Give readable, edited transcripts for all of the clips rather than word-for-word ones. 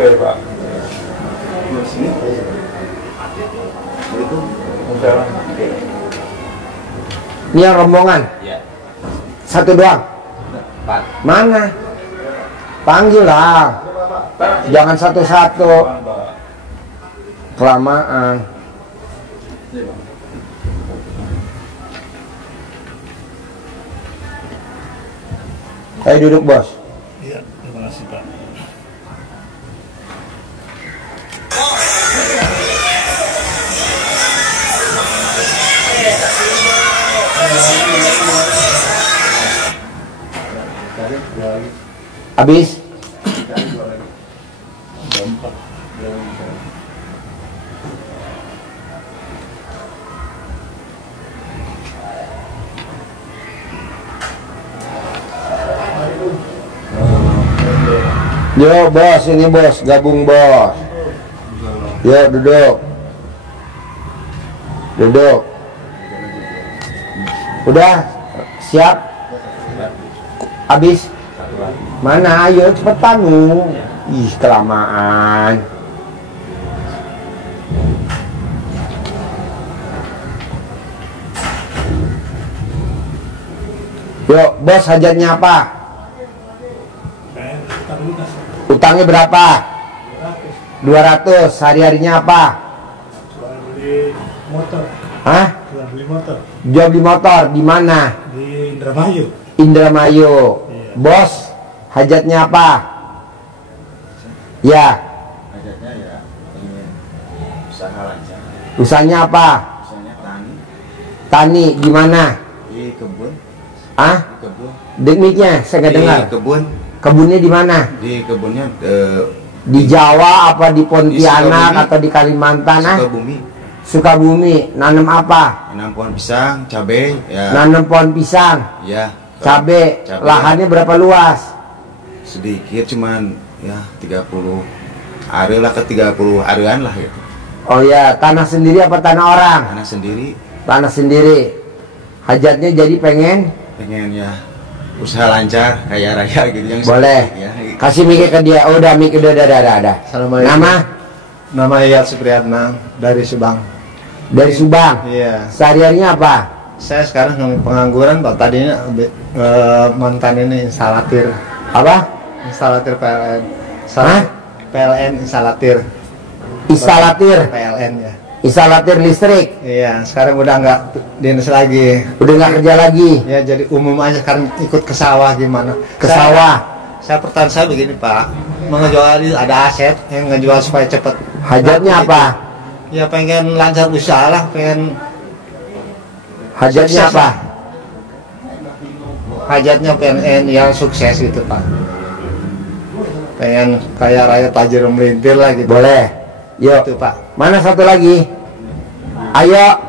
Oke, Pak. Ini yang rombongan? Iya. Satu doang? Pak. Mana? Panggil lah. Jangan satu-satu. Kelamaan. Ayo duduk, Bos. Iya, terima kasih, Pak. Habis? Yo, Bos, ini Bos, gabung Bos. Yo, duduk. Duduk. Udah siap? Habis? Mana? Ayo cepetan lu. Ih, kelamaan. Yuk, Bos, hajatnya apa? Utangnya berapa? 200. Hari-harinya apa? Jual beli motor. Hah? Jual beli motor. Jual beli motor di mana? Di Indramayu. Indramayu. Iya. Bos, hajatnya apa? Ya. Hajatnya ya ingin usaha lancar. Usahanya apa? Usahanya tani. Tani di mana? Di kebun. Ah? Di kebun. Dekniknya saya nggak dengar. Di kebun. Kebunnya di mana? Di kebunnya Di Jawa apa di Pontianak Sukabumi. atau di Kalimantan? Sukabumi. Sukabumi. Nanam apa? Nanam pohon pisang, cabai, ya. Nanam pohon pisang, Ya. cabe. Cabe. Lahannya berapa luas? Sedikit cuman ya 30 are lah ke 30 arean lah gitu. Oh ya, tanah sendiri apa tanah orang? Tanah sendiri Tanah sendiri. Hajatnya jadi pengen? pengen ya usaha lancar kaya raya gitu yang Boleh. sedikit, ya. Kasih mic ke dia. Oh, udah mic udah. Assalamualaikum. Nama? Nama Iyat Supriyatna dari Subang. Dari Subang. Iya. Sehari-harinya apa? Saya sekarang pengangguran, Pak. Tadinya mantan ini instalatir. Apa? Instalatir PLN. Hah? PLN instalatir. Instalatir. PLN ya. Instalatir listrik. Iya, sekarang udah nggak dinas lagi. Udah nggak kerja lagi. Ya jadi umum aja sekarang ikut ke sawah gimana? Ke sawah. Saya pertanyaan saya begini, Pak. Mengejual ada aset yang ngejual supaya cepet. Hajatnya apa? Ya pengen lancar usaha lah, pengen Hajatnya sukses apa? lah. Hajatnya pengen yang sukses gitu, Pak. Pengen kaya raya tajir melintir lah gitu. Boleh. Yuk. Itu, Pak. Mana satu lagi? Ayo.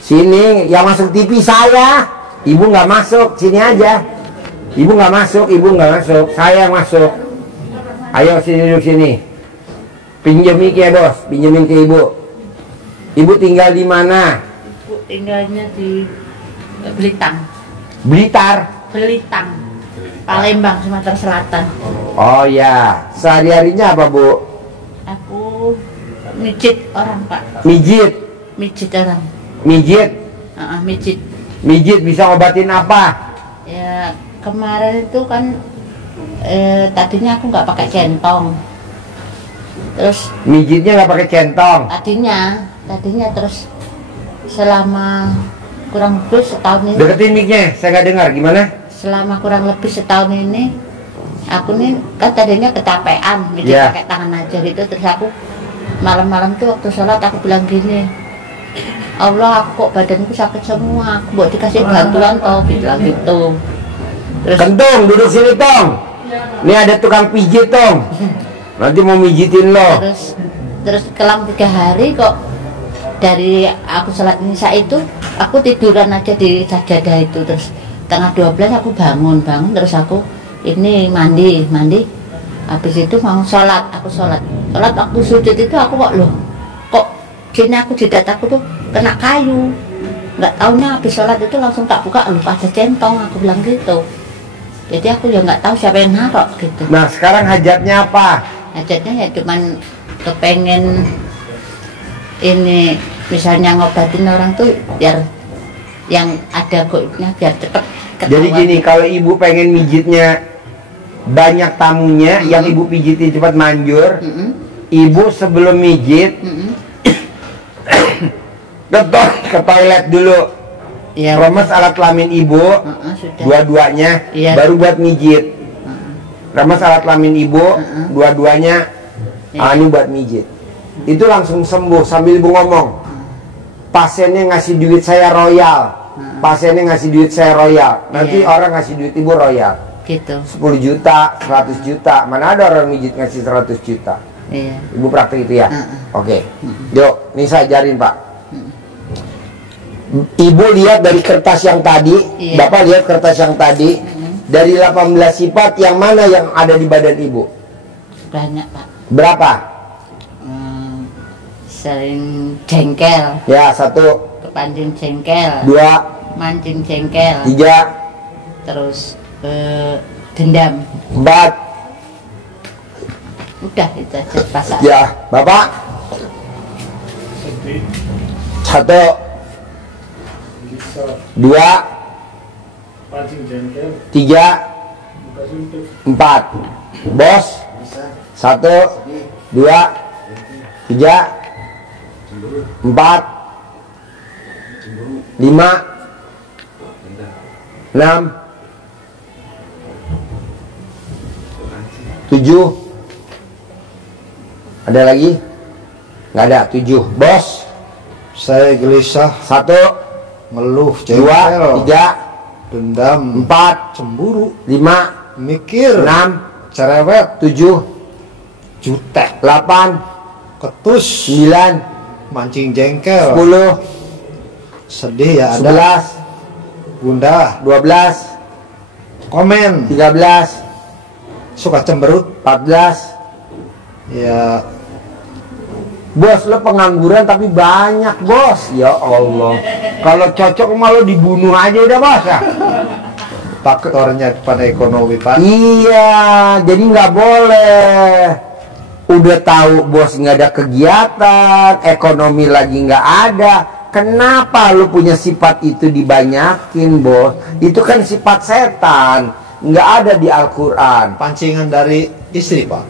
Sini, yang masuk TV saya. Ibu nggak masuk, sini aja. Ibu nggak masuk, Saya yang masuk. Ayo sini duduk sini. Pinjam mic ya, Bos. Pinjemin ke Ibu. Ibu tinggal di mana? Bu, tinggalnya di Belitang. Blitar. Belitang. Palembang, Sumatera Selatan. Oh ya. Sehari-harinya apa, Bu? Aku mijit orang, Pak. Mijit. Mijit orang. Mijit. Mijit. Mijit bisa ngobatin apa? Ya, kemarin itu kan tadinya aku nggak pakai centong. Terus Mijitnya nggak pakai centong. tadinya terus selama kurang lebih setahun ini. Deketin mic-nya, saya nggak dengar. Gimana? Selama kurang lebih setahun ini aku nih kan tadinya kecapean mijit Yeah. pakai tangan aja gitu. Terus aku malam-malam tuh waktu sholat aku bilang gini, Allah, aku kok badanku sakit semua, aku buat dikasih bantuan toh, bilang gitu. Terus Kentung, duduk sini, Tong. Ini ada tukang pijit, Tong. Nanti mau mijitin lo. terus kelang 3 hari kok dari aku sholat isya itu aku tiduran aja di sajadah itu. Terus tengah 12 aku bangun terus aku ini mandi habis itu mau sholat, aku sholat waktu sujud itu aku kok gini, aku di dataku tuh kena kayu, nggak taunya habis sholat itu langsung tak buka, lupa ada centong, aku bilang gitu. Jadi aku ya nggak tahu siapa yang narok gitu. Nah, sekarang hajatnya apa? hajatnya ya cuman kepengen ini misalnya ngobatin orang tuh biar yang ada goibnya biar cepet ketahuan. Jadi gini, kalau ibu pengen mijitnya banyak tamunya, yang ibu pijitin cepat manjur, ibu sebelum mijit ke toilet dulu, Ya, remes alat kelamin ibu, sudah. dua-duanya, Iya. baru buat mijit. Remes alat kelamin ibu, dua-duanya, ini buat mijit. Itu langsung sembuh sambil ibu ngomong, pasiennya ngasih duit saya royal, pasiennya ngasih duit saya royal. Nanti Iya. orang ngasih duit ibu royal, Gitu. 10 juta, 100 juta. Mana ada orang mijit ngasih 100 juta. Iya. Ibu praktek itu ya? Oke. Yuk, ini saya ajarin Pak. Ibu lihat dari kertas yang tadi, Iya. Bapak lihat kertas yang tadi, dari 18 sifat yang mana yang ada di badan ibu? Banyak Pak. Berapa? Sering jengkel, Ya, 1, kepancing jengkel, 2, mancing jengkel, 3, terus dendam. 4. Udah itu aja pasal. Ya, Bapak. 1, 2, 3, 4. Bos. 1, 2, 3, 4, 5, 6, 7. Ada lagi? Nggak ada. 7. Bos. Saya gelisah, 1, ngeluh, 2, jengkel, 3, dendam, 4, cemburu, 5, mikir, 6, cerewet, 7, jutek, 8, ketus, 9, mancing jengkel, 10, sedih ya ada, 11, gundah, 12, komen, 13, suka cemberut, 14. ya Bos, lo pengangguran tapi banyak, Bos. Ya Allah. Kalau cocok malah dibunuh aja udah, Bos ya. faktornya pada ekonomi Pak. Iya, jadi nggak boleh. Udah tahu bos nggak ada kegiatan, ekonomi lagi nggak ada. Kenapa lu punya sifat itu dibanyakin, Bos? Itu kan sifat setan, nggak ada di Al-Quran. Pancingan dari istri Pak.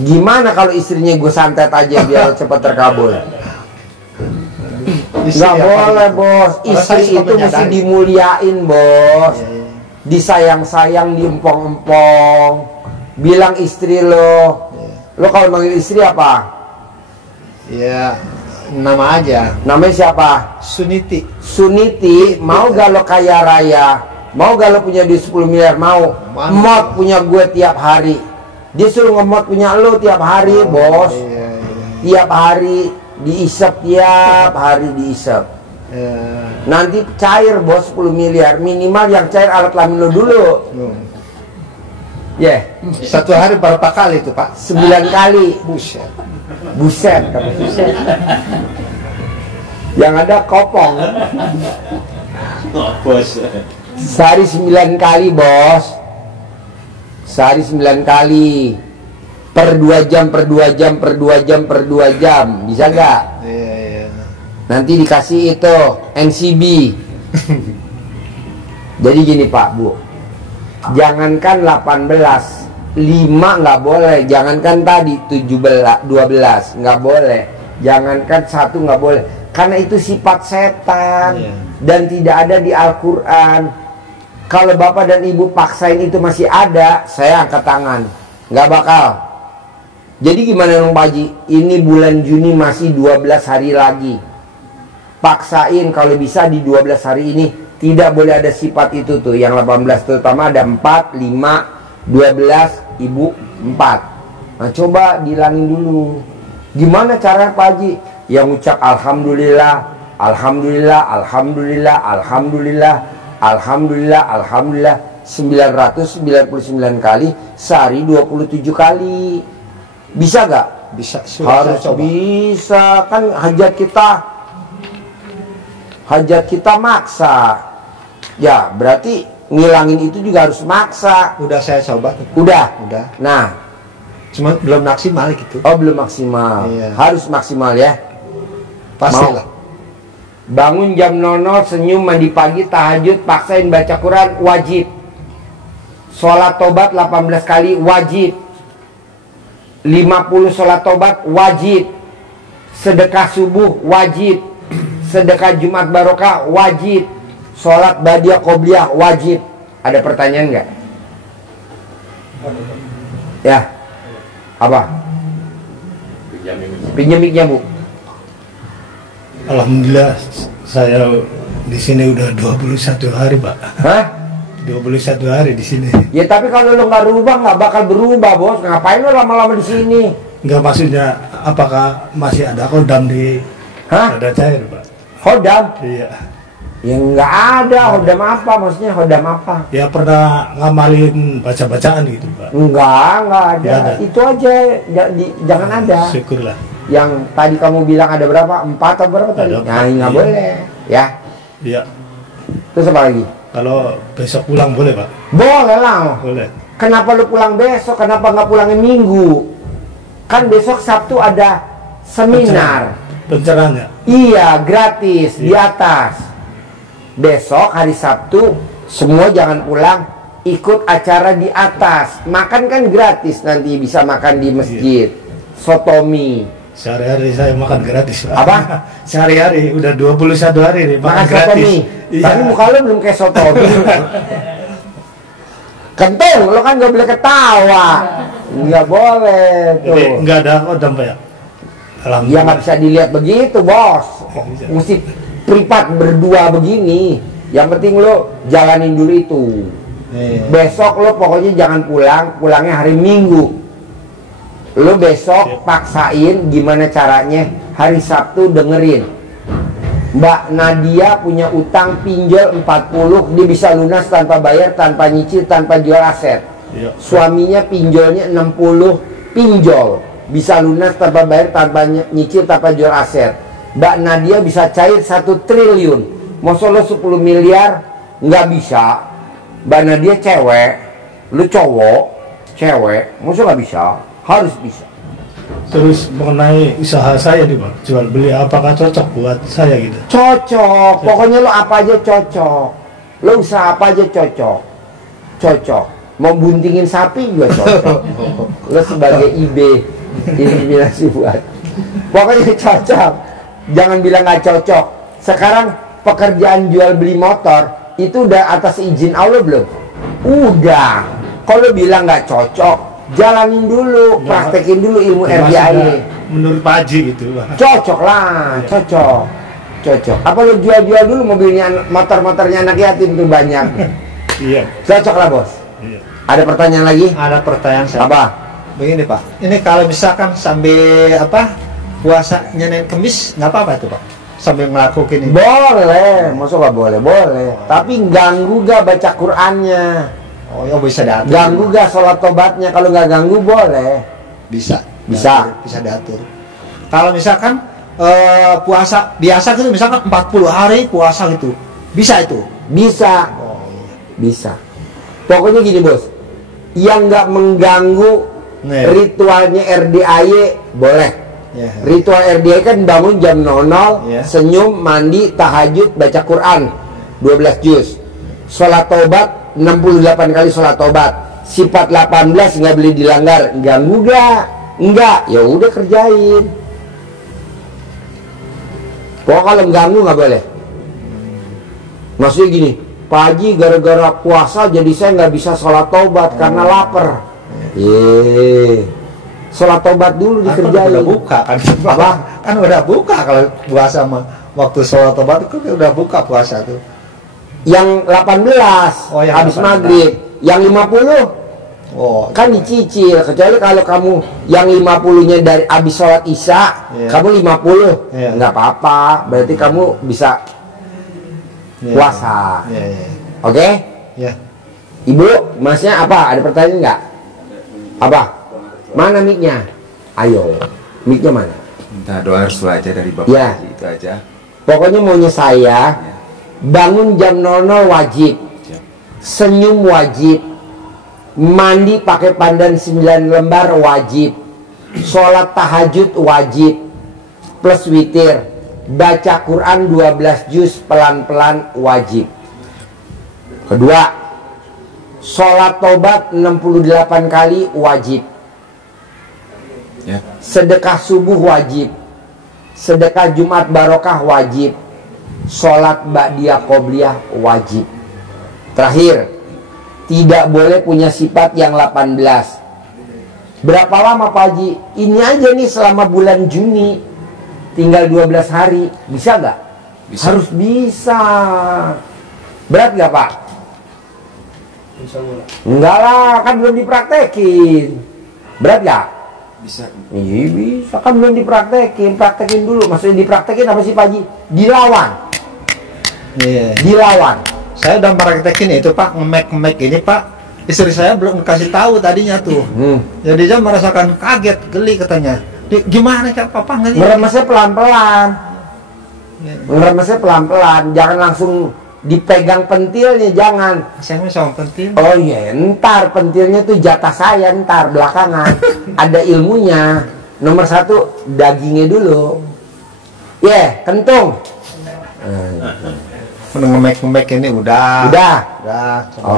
Gimana kalau istrinya gue santet aja biar cepat terkabul? Istri Nggak apa boleh, gitu? Bos. Kalau saya Istri suka itu mesti menyadari. dimuliain, Bos. Iya, iya. Disayang-sayang, diempong-empong. Bilang istri lo. Lo kalau manggil istri apa? Ya nama aja, Namanya siapa? Suniti. Suniti. Mau gak lo kaya raya? Mau gak lo punya duit 10 miliar? Mau. Mau. Mod punya gue tiap hari. Dia suruh ngemot punya lo tiap hari, Bos. Iya, iya. Tiap hari diisep, tiap hari diisep. Ya, Nanti cair, Bos, 10 miliar. Minimal yang cair alat kelamin lo dulu. Ya, satu hari berapa kali itu Pak? 9 kali. Buset. Buset, kata buset. Yang ada kopong. Sehari 9 kali, Bos. Sehari 9 kali. Per 2 jam, per 2 jam, per 2 jam, per 2 jam. Bisa gak? Iya, iya. Nanti dikasih itu NCB. Jadi gini Pak, Bu. Jangankan 18, 5 nggak boleh. Jangankan tadi 17, 12 nggak boleh. Jangankan 1 nggak boleh. Karena itu sifat setan. Iya. Dan tidak ada di Al-Quran. Kalau Bapak dan Ibu paksain itu masih ada, saya angkat tangan. Nggak bakal. Jadi gimana dong Pak Haji? Ini bulan Juni masih 12 hari lagi. Paksain kalau bisa di 12 hari ini. Tidak boleh ada sifat itu tuh. Yang 18 terutama ada 4, 5, 12, Ibu 4. Nah coba dilangin dulu. Gimana cara Pak Haji? Yang ucap Alhamdulillah, Alhamdulillah, Alhamdulillah, Alhamdulillah, Alhamdulillah, Alhamdulillah 999 kali, sehari 27 kali. Bisa gak? Bisa, sudah Harus saya coba. bisa. Kan hajat kita maksa. Ya berarti ngilangin itu juga harus maksa. Udah saya coba. Udah. Udah. Nah Cuma belum maksimal gitu. Oh, belum maksimal. Iya. Harus maksimal ya. Pastilah. Bangun jam 00, senyum, mandi pagi, tahajud, paksain baca Quran, wajib. Sholat tobat 18 kali, wajib. 50 sholat tobat, wajib. Sedekah subuh, wajib. Sedekah Jumat Barokah, wajib. Sholat badiah qobliyah, wajib. Ada pertanyaan nggak? Ya. Apa? Pinjam mic-nya, Bu. Alhamdulillah saya di sini udah 21 hari, Pak. Hah? 21 hari di sini. Ya tapi kalau lo nggak rubah nggak bakal berubah, Bos. Ngapain lo lama-lama di sini? Enggak, maksudnya apakah masih ada kodam di Hah? ada cair, Pak? Hodam? Iya. Ya nggak ada. Hodam apa? Maksudnya hodam apa? Ya pernah ngamalin baca-bacaan gitu, Pak. Nggak ada. Nggak ada. Itu aja. Jangan ada. Syukurlah. Yang tadi kamu bilang ada berapa? 4 atau berapa tadi? Ada. Nah, nggak Iya. boleh. Ya. Iya. Terus apa lagi? Kalau besok pulang boleh, Pak? Boleh lah. Boleh. Kenapa lu pulang besok? Kenapa nggak pulangnya Minggu? Kan besok Sabtu ada seminar. Pencerahannya. Iya, gratis di atas. Besok hari Sabtu semua jangan pulang, ikut acara di atas. Makan kan gratis, nanti bisa makan di masjid. Sotomi. Sehari-hari saya makan gratis, Pak. Apa? Sehari-hari udah 21 hari nih Makan makan gratis. sotomi. Iya. Tapi muka lu belum kayak sotomi. Kentung, lo kan gak boleh ketawa. Nggak boleh tuh. Jadi enggak ada kodam, Pak ya? Ya Alhamdulillah. nggak bisa dilihat begitu, Bos. Mesti privat berdua begini. Yang penting lo jalanin dulu itu. Iya. Besok lo pokoknya jangan pulang, pulangnya hari Minggu. Lo besok paksain gimana caranya hari Sabtu dengerin. Mbak Nadia punya utang pinjol 40, dia bisa lunas tanpa bayar, tanpa nyicil, tanpa jual aset. Iya. Suaminya pinjolnya 60, pinjol bisa lunas tanpa bayar, tanpa nyicil, tanpa jual aset. Mbak Nadia bisa cair 1 triliun. Masa lo 10 miliar nggak bisa? Mbak Nadia cewek, lu cowok, cewek, masa nggak bisa? Harus bisa. Terus mengenai usaha saya nih, Pak, jual beli apakah cocok buat saya gitu? Cocok, pokoknya lo apa aja cocok. Lo usaha apa aja cocok. Cocok. Mau buntingin sapi juga cocok. Lo sebagai IB, inspirasi buat. Pokoknya cocok. Jangan bilang nggak cocok. Sekarang pekerjaan jual beli motor itu udah atas izin Allah belum? Udah. Kalau bilang nggak cocok, jalanin dulu, praktekin dulu ilmu RDIY. Menurut Pak Haji gitu, Pak. Cocok lah, cocok. Cocok. Apa lu jual-jual dulu mobilnya, motor-motornya anak yatim tuh banyak. Iya. Cocok lah, Bos. Iya. Ada pertanyaan lagi? Ada pertanyaan saya. Apa? Begini, Pak. Ini kalau misalkan sambil puasa Senin Kemis nggak apa-apa itu, Pak? Sambil ngelakuin ini. Boleh, maksud nggak boleh? Boleh. Tapi ganggu gak baca Qur'annya? Oh, ya bisa diatur. Ganggu gak sholat tobatnya? Kalau nggak ganggu boleh. Bisa. Bisa. Diatur, bisa diatur. Kalau misalkan puasa biasa gitu, misalkan 40 hari puasa gitu. Bisa itu. Bisa. Oh, iya. Bisa. Pokoknya gini, Bos. Yang nggak mengganggu Nih. ritualnya RDIY boleh. Ya. Ritual RDIY kan bangun jam 00, Ya. senyum, mandi, tahajud, baca Quran 12 juz. Sholat tobat 68 kali sholat tobat. Sifat 18 nggak boleh dilanggar. Ganggu gak? Enggak. Ya udah kerjain. Pokoknya kalau ganggu nggak boleh. Maksudnya gini, Pak Haji gara-gara puasa jadi saya nggak bisa sholat tobat karena lapar. Sholat tobat dulu Kan dikerjain. udah buka kan? Apa? Kan udah buka kalau puasa mah. Waktu sholat tobat itu udah buka puasa tuh. Yang 18 Oh, yang habis 18. maghrib. Yang 50 Oh, kan dicicil. Kecuali kalau kamu yang 50-nya dari habis sholat isya, Iya. kamu 50 Iya. nggak apa-apa. Berarti kamu bisa iya. puasa. Iya, iya. Oke? Iya. Ibu, masnya apa? Ada pertanyaan nggak? Apa? Mana mic-nya? Ayo, mic-nya mana? Minta doa restu aja dari Bapak Ya. Haji, itu aja. Pokoknya maunya saya, bangun jam 00 wajib, Siap. senyum wajib, Mandi pakai pandan 9 lembar wajib. Sholat tahajud wajib plus witir. Baca Quran 12 juz pelan-pelan wajib. Kedua, sholat tobat 68 kali wajib. Ya. Sedekah subuh wajib. Sedekah Jumat barokah wajib. Sholat ba'diyah qobliyah wajib. Terakhir, tidak boleh punya sifat yang 18. Berapa lama Pak Haji? Ini aja nih selama bulan Juni, tinggal 12 hari. Bisa nggak? Bisa. Harus bisa. Berat nggak Pak? Enggak lah, kan belum dipraktekin. Berat nggak? Bisa. Iya bisa, kan belum dipraktekin. Praktekin dulu. Maksudnya dipraktekin apa sih Pak Haji? Dilawan. Iya. Dilawan. Saya udah praktekin itu Pak, ngemek ini Pak. Istri saya belum kasih tahu tadinya tuh. Jadi dia merasakan kaget, geli katanya. Gimana Kak Papa nggak? Ngeremesnya pelan-pelan. Ngeremesnya pelan-pelan. Jangan langsung dipegang pentilnya, jangan. Saya sama pentil. Oh iya, ntar pentilnya tuh jatah saya, ntar belakangan. Ada ilmunya. Nomor 1, dagingnya dulu. Kentung. Ngemek ini udah. Udah.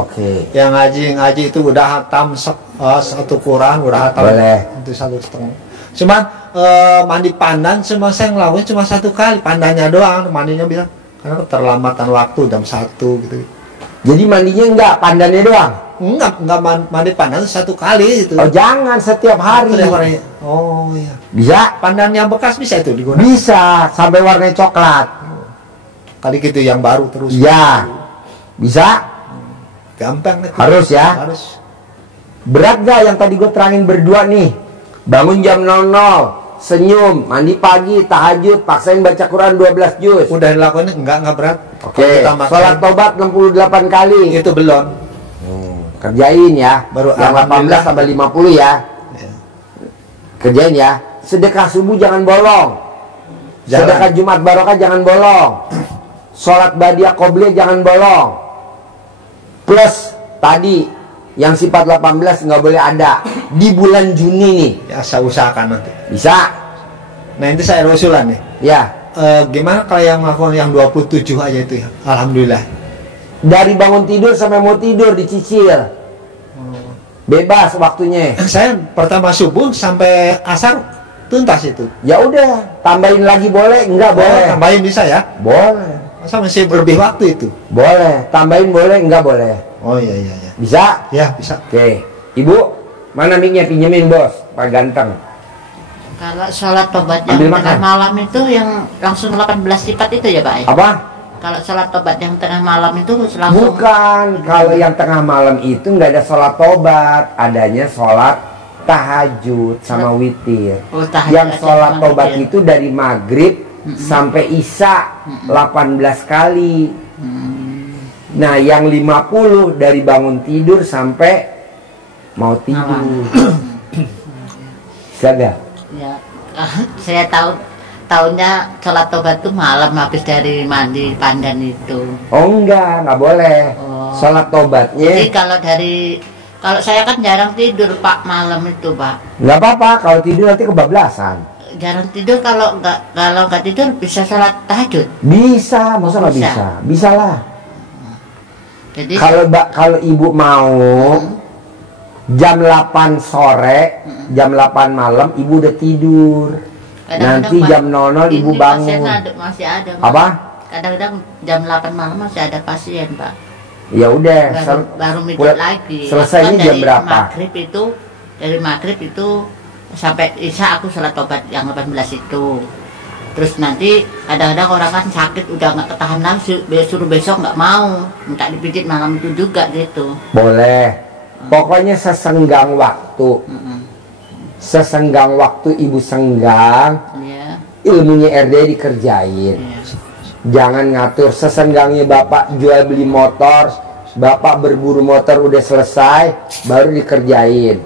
Oke. Yang ngaji itu udah hatam satu Quran, udah hatam. Boleh. Itu 1,5. Cuman mandi pandan cuma saya ngelakuin cuma 1 kali, pandannya doang, mandinya bisa karena keterlambatan waktu jam 1 gitu. Jadi mandinya enggak, pandannya doang? Enggak mandi pandan 1 kali itu. Oh jangan setiap hari. Oh iya. Bisa? Pandan yang bekas bisa itu digunakan. Bisa, sampai warnanya coklat. Kali gitu yang baru terus. Ya. Bisa? Gampang nih. Harus ya? Harus. Berat gak yang tadi gue terangin berdua nih? Bangun jam 00, senyum, mandi pagi, tahajud, paksain baca Quran 12 juz. Udah dilakuin enggak berat. Oke. Sholat tobat 68 kali. Itu belum. Kerjain ya. Baru yang 18 sampai 50 ya. Kerjain ya. Sedekah subuh jangan bolong. Sedekah Jumat barokah jangan bolong. Sholat ba'diyah qobliyah jangan bolong. Plus tadi yang sifat 18 nggak boleh ada di bulan Juni nih. Ya saya usahakan nanti. Bisa. Nah ini saya usulan nih. Ya. Gimana kalau yang melakukan yang 27 aja itu ya? Alhamdulillah. Dari bangun tidur sampai mau tidur dicicil. Bebas waktunya. Saya pertama subuh sampai asar tuntas itu. Ya udah, tambahin lagi boleh? Enggak boleh. Tambahin bisa ya? Boleh. Masa masih lebih waktu itu? Boleh. Tambahin boleh? Enggak boleh. Oh iya. Bisa? Ya bisa. Oke. Ibu, mana mic-nya? Pinjemin bos, Pak Ganteng. Kalau sholat tobat yang Ambil tengah makan. malam itu yang langsung 18 sifat itu ya Pak? Apa? Kalau sholat tobat yang tengah malam itu langsung. Bukan. Kalau yang tengah malam itu nggak ada sholat tobat, adanya sholat tahajud sama witir. Oh, tahajud Yang aja sholat sama tobat witir. itu dari maghrib sampai isya 18 kali. Nah, yang 50 dari bangun tidur sampai mau tidur. Bisa gak? Ya, saya tahunya sholat tobat itu malam habis dari mandi pandan itu. Oh enggak boleh. Oh. Sholat tobatnya Jadi kalau saya kan jarang tidur Pak malam itu Pak. nggak apa-apa, kalau tidur nanti kebablasan. Jarang tidur kalau nggak tidur bisa sholat tahajud. Bisa, masa nggak Bisa. bisa? Bisa lah. Jadi Kalau ibu mau jam 8 sore, jam 8 malam ibu udah tidur. Nanti jam 00 ibu ini bangun. pasien masih ada. Apa? Kadang-kadang jam 8 malam masih ada pasien Pak. Ya udah, Baru mikir lagi. selesainya Kan jam berapa? Dari maghrib itu sampai isya aku sholat tobat yang 18 itu. Terus nanti kadang-kadang orang kan sakit udah nggak ketahan lagi, suruh besok nggak mau, minta dipijit malam itu juga gitu. Boleh. Pokoknya sesenggang waktu. Sesenggang waktu ibu senggang, Ya. ilmunya RD dikerjain. Ya. Jangan ngatur sesenggangnya bapak jual beli motor, bapak berburu motor udah selesai, baru dikerjain.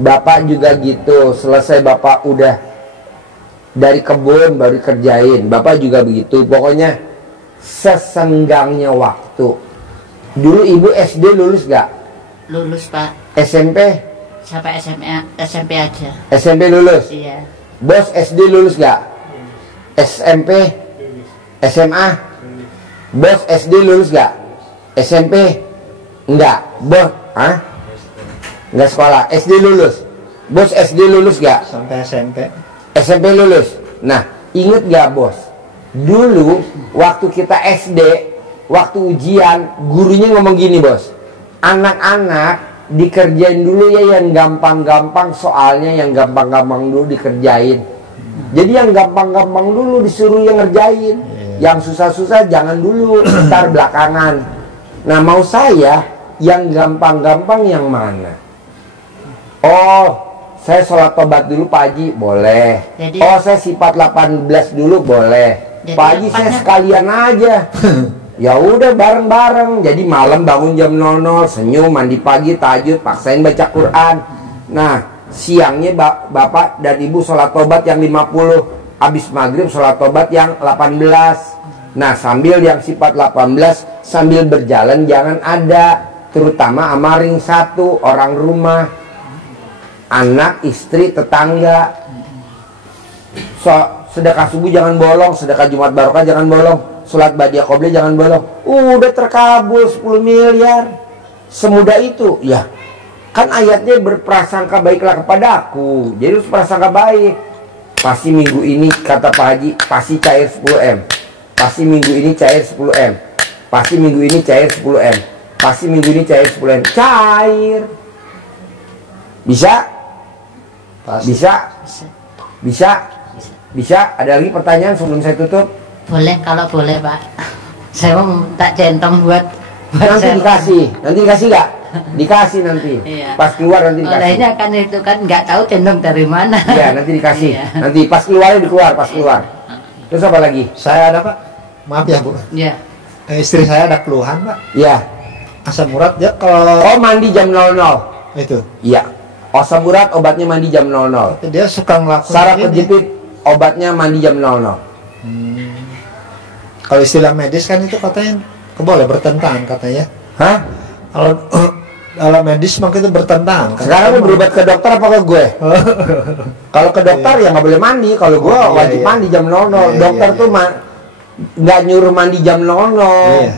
Bapak juga gitu, selesai bapak udah dari kebun baru dikerjain. Bapak juga begitu, pokoknya sesenggangnya waktu. Dulu ibu SD lulus gak? lulus Pak. SMP? Sampai SMP aja. SMP lulus? Iya. Bos SD lulus gak? SMP? SMA? Bos SD lulus gak? SMP? Enggak. Bos? Hah? Enggak sekolah. SD lulus? Bos SD lulus gak? Sampai SMP. SMP lulus? Nah, inget gak bos? Dulu waktu kita SD, waktu ujian, gurunya ngomong gini bos, anak-anak dikerjain dulu ya yang gampang-gampang, soalnya yang gampang-gampang dulu dikerjain. Jadi yang gampang-gampang dulu disuruh yang ngerjain, yang susah-susah jangan dulu, ntar belakangan. Nah mau saya yang gampang-gampang yang mana? Oh, saya sholat tobat dulu Pak Haji, boleh. Jadi, oh saya sifat 18 dulu, boleh. Jadi Pak Haji saya sekalian aja. Ya udah bareng-bareng. Jadi malam bangun jam 00, senyum, mandi pagi, tahajud, paksain baca Quran. Nah, siangnya Bapak dan Ibu sholat tobat yang 50. Habis maghrib sholat tobat yang 18. Nah, sambil yang sifat 18, sambil berjalan jangan ada. Terutama amaring satu, orang rumah, anak, istri, tetangga. Sedekah subuh jangan bolong, sedekah Jumat Barokah jangan bolong, sholat badiah qobliyah jangan bolong. Udah terkabul 10 miliar. Semudah itu. Ya, kan ayatnya berprasangka baiklah kepada aku. Jadi harus prasangka baik. Pasti minggu ini kata Pak Haji, pasti cair 10M. Pasti minggu ini cair 10M. Pasti minggu ini cair 10M. Pasti minggu ini cair 10M. Cair. Bisa? Bisa? Bisa? Bisa? Ada lagi pertanyaan sebelum saya tutup? Boleh, kalau boleh Pak. Saya mau minta centong buat nanti saya. Nanti dikasih gak? Dikasih nanti. Iya. Pas keluar nanti dikasih. Olehnya kan itu kan nggak tahu centong dari mana. Iya, nanti dikasih. Iya. Nanti pas keluarnya pas keluar. Terus apa lagi? Saya ada Pak, maaf ya Bu. Iya. Istri saya ada keluhan Pak. Iya. Asam urat dia kalau Oh, mandi jam 00. itu Iya. Asam urat obatnya mandi jam 00. dia suka ngelakuin Saraf ini. kejepit obatnya mandi jam 00. Kalau istilah medis kan itu katanya boleh bertentangan katanya. Hah? Kalau dalam medis maka itu bertentangan. Sekarang lu berobat ke dokter apa ke gue? Kalau ke dokter ya nggak boleh mandi. Kalau gue Iya, wajib iya. mandi jam 00. Iya, Dokter iya, tuh nggak nyuruh mandi jam 00. Iya.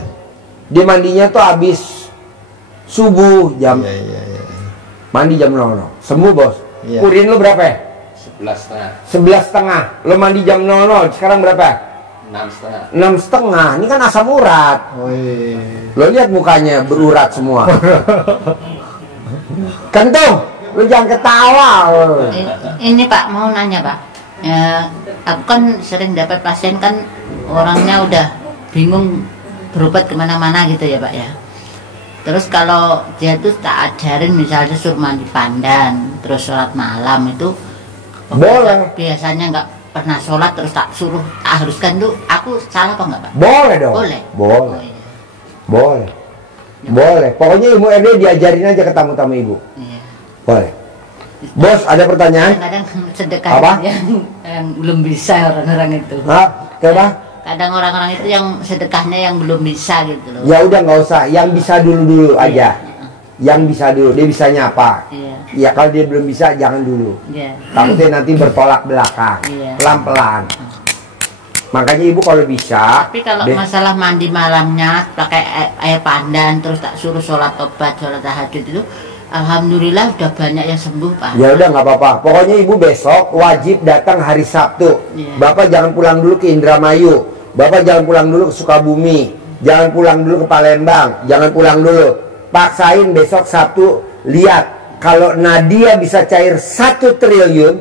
Dia mandinya tuh habis subuh jam Iya, iya, iya. mandi jam 00. Sembuh bos. Iya. Urin lu berapa ya? 11,5. 11,5. Lu mandi jam 00. Sekarang berapa? 6,5. 6,5. Ini kan asam urat. Oh, iya. Lo lihat mukanya berurat semua. Kentung, lu jangan ketawa. Ini Pak mau nanya Pak. Ya, aku kan sering dapat pasien kan orangnya udah bingung berobat kemana-mana gitu ya Pak ya. Terus kalau dia tuh tak ajarin misalnya suruh mandi pandan, terus sholat malam itu Boleh. biasanya nggak pernah sholat terus tak suruh tak haruskan tuh, aku salah apa nggak Pak? Boleh dong. Boleh. Boleh. Oh, iya. Boleh. Boleh. Pokoknya ilmu RD diajarin aja ke tamu-tamu ibu. Iya. Boleh. Bos, ada pertanyaan? Kadang sedekah Apa? yang belum bisa orang-orang itu. Hah? Coba? Kadang orang-orang itu yang sedekahnya yang belum bisa gitu loh. Ya udah nggak usah. Yang bisa dulu aja. Yang bisa dulu. Dia bisanya apa? Iya. Ya kalau dia belum bisa jangan dulu. Iya. Takutnya nanti bertolak belakang. Iya. Pelan-pelan. Makanya ibu kalau bisa. Tapi kalau deh- masalah mandi malamnya pakai air pandan terus tak suruh sholat tobat, sholat tahajud itu, alhamdulillah udah banyak yang sembuh Pak. Ya udah nggak apa-apa. Pokoknya ibu besok wajib datang hari Sabtu. Iya. Bapak jangan pulang dulu ke Indramayu. Bapak jangan pulang dulu ke Sukabumi. Jangan pulang dulu ke Palembang. Jangan pulang dulu. Paksain besok Sabtu. Lihat kalau Nadia bisa cair 1 triliun,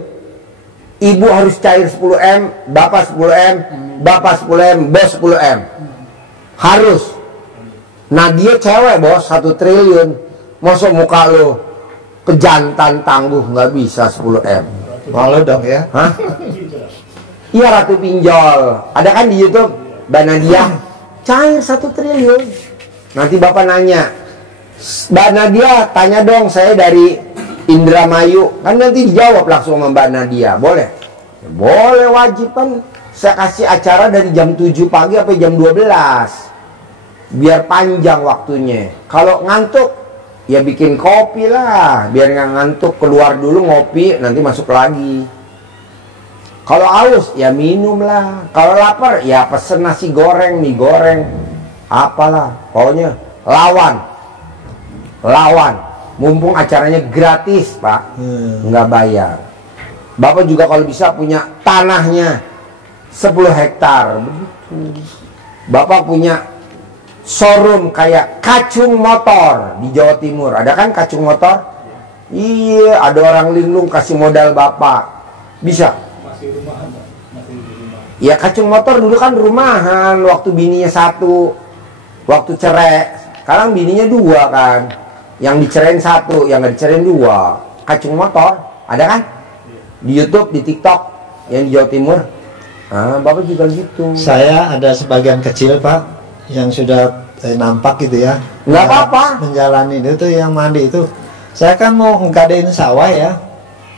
ibu harus cair 10M, bapak 10M, bapak 10M, bos 10M. Harus. Nadia cewek bos 1 triliun. Masuk muka lo kejantan tangguh nggak bisa 10M. Malu dong ya. Hah? Iya Ratu Pinjol. Ada kan di YouTube Mbak Nadia cair 1 triliun. Nanti bapak nanya, Mbak Nadia tanya dong, saya dari Indramayu. Kan nanti dijawab langsung sama Mbak Nadia. Boleh? Ya, boleh, wajib kan. Saya kasih acara dari jam 7 pagi sampai jam 12. Biar panjang waktunya. Kalau ngantuk ya bikin kopi lah, biar nggak ngantuk. Keluar dulu ngopi, nanti masuk lagi. Kalau haus, ya minum lah. Kalau lapar, ya pesen nasi goreng, mie goreng, apalah. Pokoknya lawan. Mumpung acaranya gratis, Pak, nggak bayar. Bapak juga kalau bisa punya tanahnya 10 hektar. Begitu. Bapak punya showroom kayak Kacung Motor di Jawa Timur. Ada kan Kacung Motor? Iya, ada orang linglung kasih modal Bapak. Bisa? Masih rumahan, Pak. Masih di rumah. Ya Kacung Motor dulu kan rumahan. Waktu bininya 1. Waktu cerai. Sekarang bininya 2 kan. Yang dicerain 1, yang nggak dicerain 2. Kacung Motor. Ada kan? Di YouTube, di TikTok. Yang di Jawa Timur. Ah, Bapak juga gitu. Saya ada sebagian kecil Pak yang sudah nampak gitu ya. Nggak apa-apa. Menjalani itu yang mandi itu. Saya kan mau nggadein sawah ya.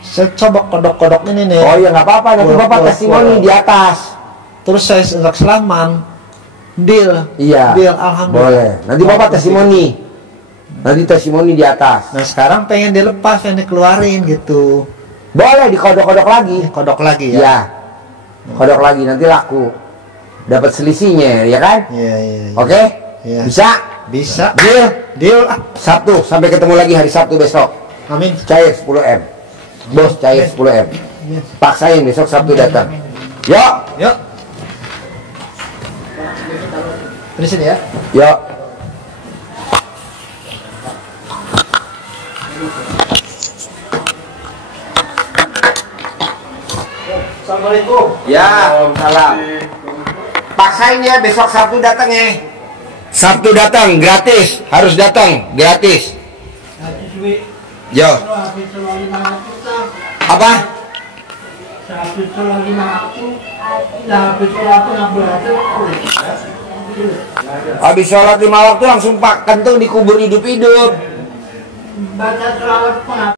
Saya coba kodok-kodok ini nih. Oh ya nggak apa-apa. Nanti Bapak Kodok-kodok. testimoni di atas. Terus saya untuk selaman. Deal. Iya. Deal, alhamdulillah. Boleh. Nanti Bapak testimoni. Nanti testimoni di atas. Nah sekarang pengen dilepas, pengen dikeluarin gitu. Boleh dikodok-kodok lagi. Kodok lagi ya. Iya. Kodok lagi nanti laku. Dapat selisihnya, ya kan? Iya, iya. Iya. Oke? Iya. Bisa? Bisa. Deal? Deal. Ah. Sabtu, sampai ketemu lagi hari Sabtu besok. Amin. Cair 10M. Bos cair 10M. Iya. Paksain besok Sabtu datang. Yuk, Yuk. Di sini ya. yuk. Assalamualaikum. Ya, salam. Paksain ya besok Sabtu datang ya. Sabtu datang gratis, harus datang gratis. Yo. Apa? Habis sholat 5 waktu langsung Pak Kentung dikubur hidup-hidup.